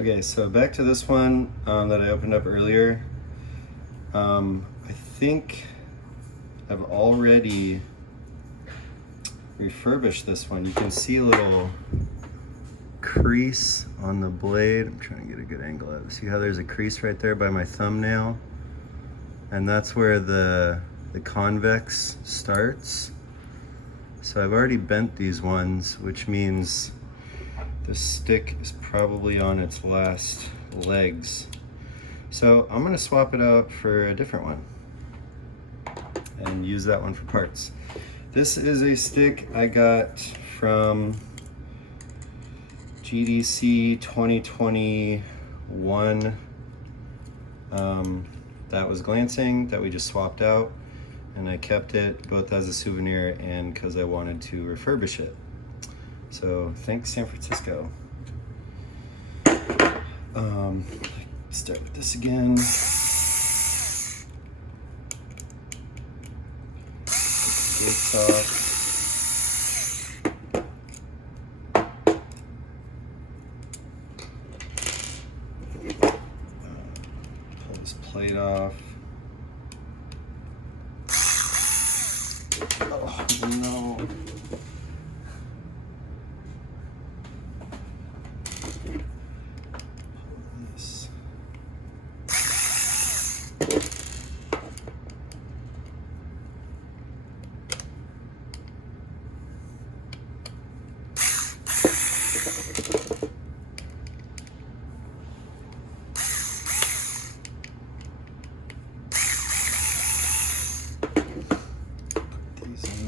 Okay, so back to this one that I opened up earlier. I think I've already refurbished this one. You can see a little crease on the blade. I'm trying to get a good angle of it. See how there's a crease right there by my thumbnail? And that's where the convex starts. So I've already bent these ones, which means the stick is probably on its last legs. So I'm gonna swap it out for a different one and use that one for parts. This is a stick I got from GDC 2021. That was glancing, that we just swapped out, and I kept it both as a souvenir and because I wanted to refurbish it. So thanks, San Francisco. Start with this again. Gates off. Pull this plate off. Oh no.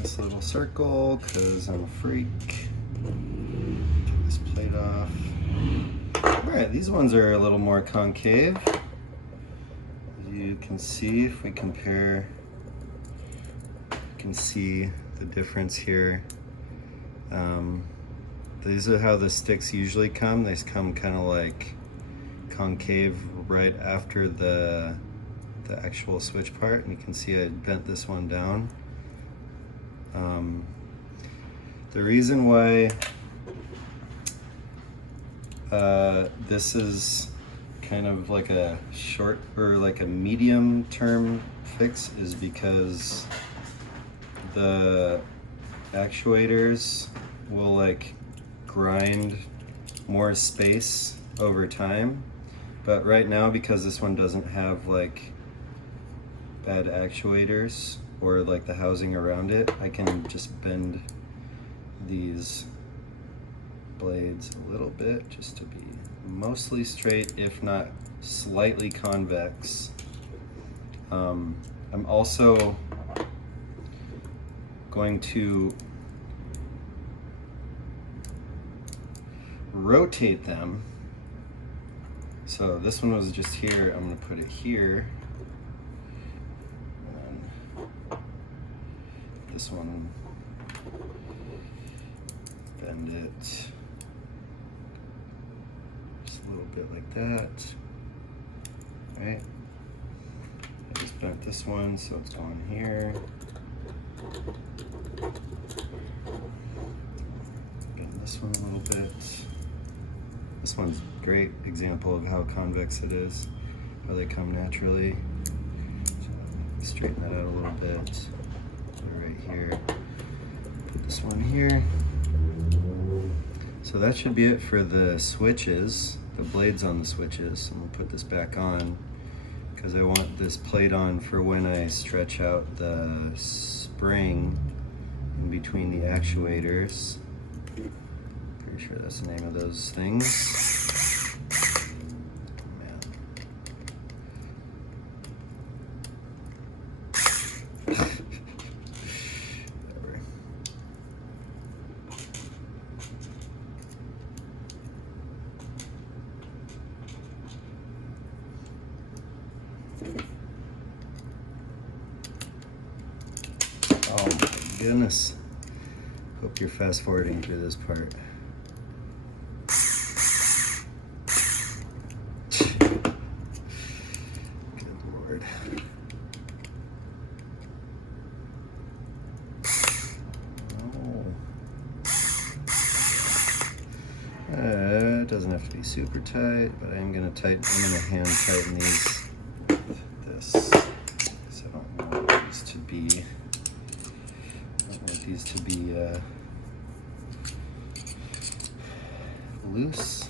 This little circle because I'm a freak. Take this plate off. Alright, these ones are a little more concave. As you can see, if we compare, you can see the difference here. These are how the sticks usually come. They come kind of like concave right after the actual switch part, and you can see I bent this one down. The reason why this is kind of like a short or like a medium term fix is because the actuators will like grind more space over time, but right now, because this one doesn't have like bad actuators or like the housing around it, I can just bend these blades a little bit just to be mostly straight, if not slightly convex. I'm also going to rotate them. So this one was just here, I'm gonna put it here. And then this one, bend it just a little bit like that. All right, I just bent this one, so it's going here. Bend this one a little bit. This one's a great example of how convex it is, how they come naturally. So straighten that out a little bit. Put it right here. Put this one here. So that should be it for the switches, the blades on the switches. I'm gonna put this back on because I want this plate on for when I stretch out the spring in between the actuators. Pretty sure that's the name of those things. Man. Whatever. Oh my goodness. Hope you're fast forwarding through this part. It doesn't doesn't have to be super tight, but I'm gonna hand tighten these with this. So I don't want these to be, loose.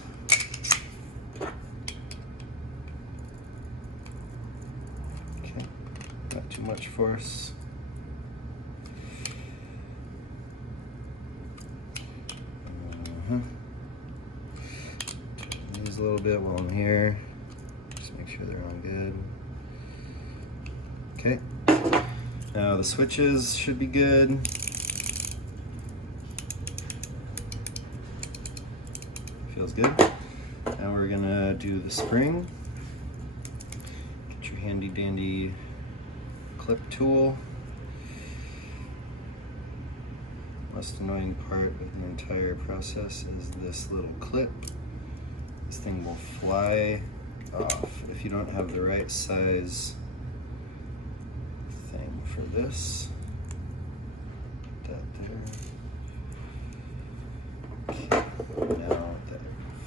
Okay, not too much force. These a little bit while I'm here. Just make sure they're on good. Okay. Now the switches should be good. Feels good. Now we're gonna do the spring. Get your handy dandy clip tool. Most annoying part of the entire process is this little clip. This thing will fly off if you don't have the right size thing for this. Put that there. Okay. Now the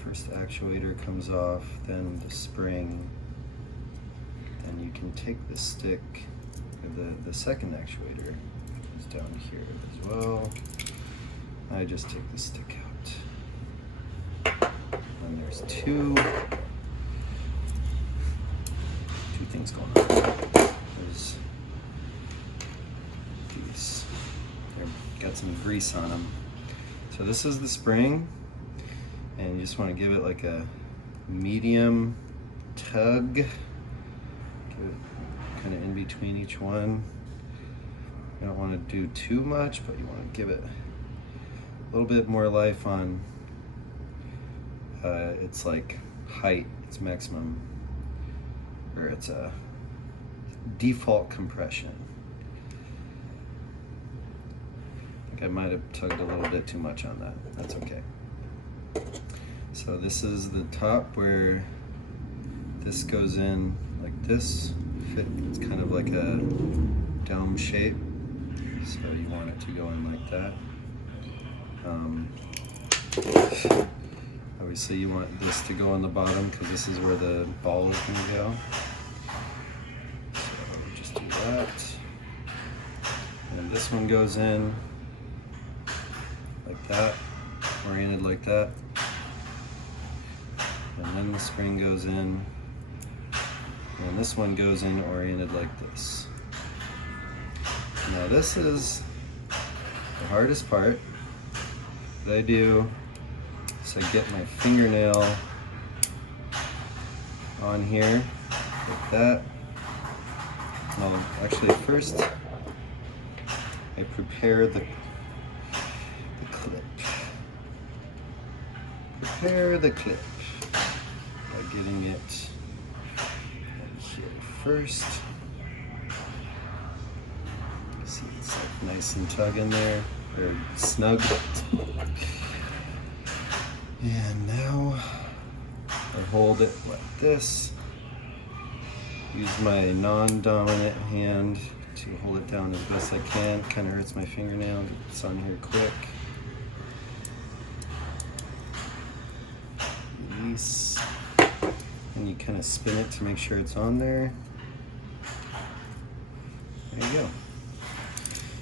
first actuator comes off, then the spring. Then you can take the stick, the second actuator is down here as well. I just take the stick out. And there's two things going on. There's these. They've got some grease on them. So this is the spring, and you just want to give it like a medium tug. Give it kind of in between each one. You don't want to do too much, but you want to give it a little bit more life on its like height, its maximum, or its default compression. I think I might have tugged a little bit too much on that. That's okay. So this is the top where this goes in like this. It's kind of like a dome shape. So you want it to go in like that. Obviously you want this to go on the bottom because this is where the ball is going to go. So just do that. And this one goes in like that, oriented like that. And then the spring goes in. And this one goes in oriented like this. Now this is the hardest part. What I do is I get my fingernail on here like that. Well, actually first I prepare the clip. Prepare the clip by getting it in here first. See, it's like nice and tug in there, or snug. And now I hold it like this. Use my non-dominant hand to hold it down as best I can. Kind of hurts my fingernail. It's on here quick. Release. And you kind of spin it to make sure it's on there. There you go.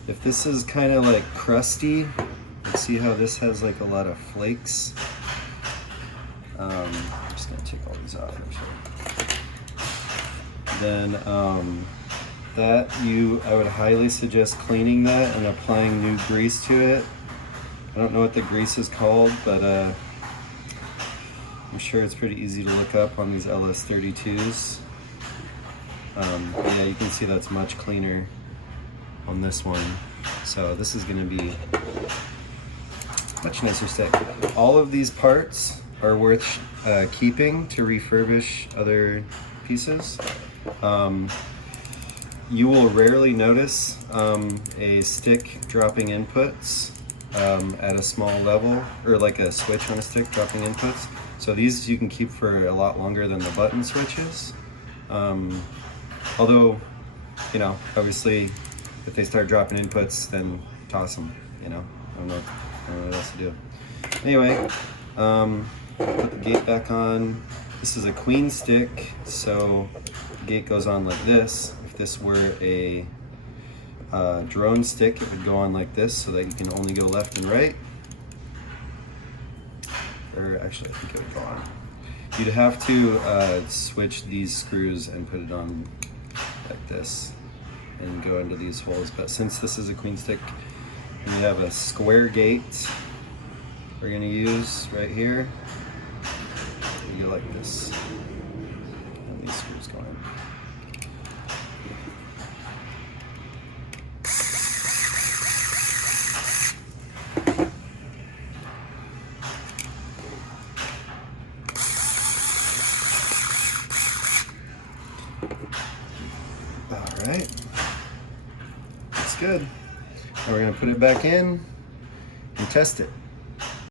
If this is kind of like crusty, see how this has like a lot of flakes? I'm just gonna take all these off actually. Then I would highly suggest cleaning that and applying new grease to it. I don't know what the grease is called, but I'm sure it's pretty easy to look up on these LS-32s. Yeah, you can see that's much cleaner on this one. So this is gonna be much nicer stick. All of these parts are worth keeping to refurbish other pieces. You will rarely notice a stick dropping inputs at a small level, or like a switch on a stick dropping inputs. So these you can keep for a lot longer than the button switches. Although, you know, obviously if they start dropping inputs, then toss them, you know. I don't know what else to do. Anyway, Put the gate back on. This is a queen stick, so the gate goes on like this. If this were a drone stick, it would go on like this so that you can only go left and right. Or actually, I think it would go on. You'd have to switch these screws and put it on like this and go into these holes. But since this is a queen stick, we have a square gate we're going to use right here. You go like this, and these screws go in. All right, that's good. Now we're going to put it back in and test it.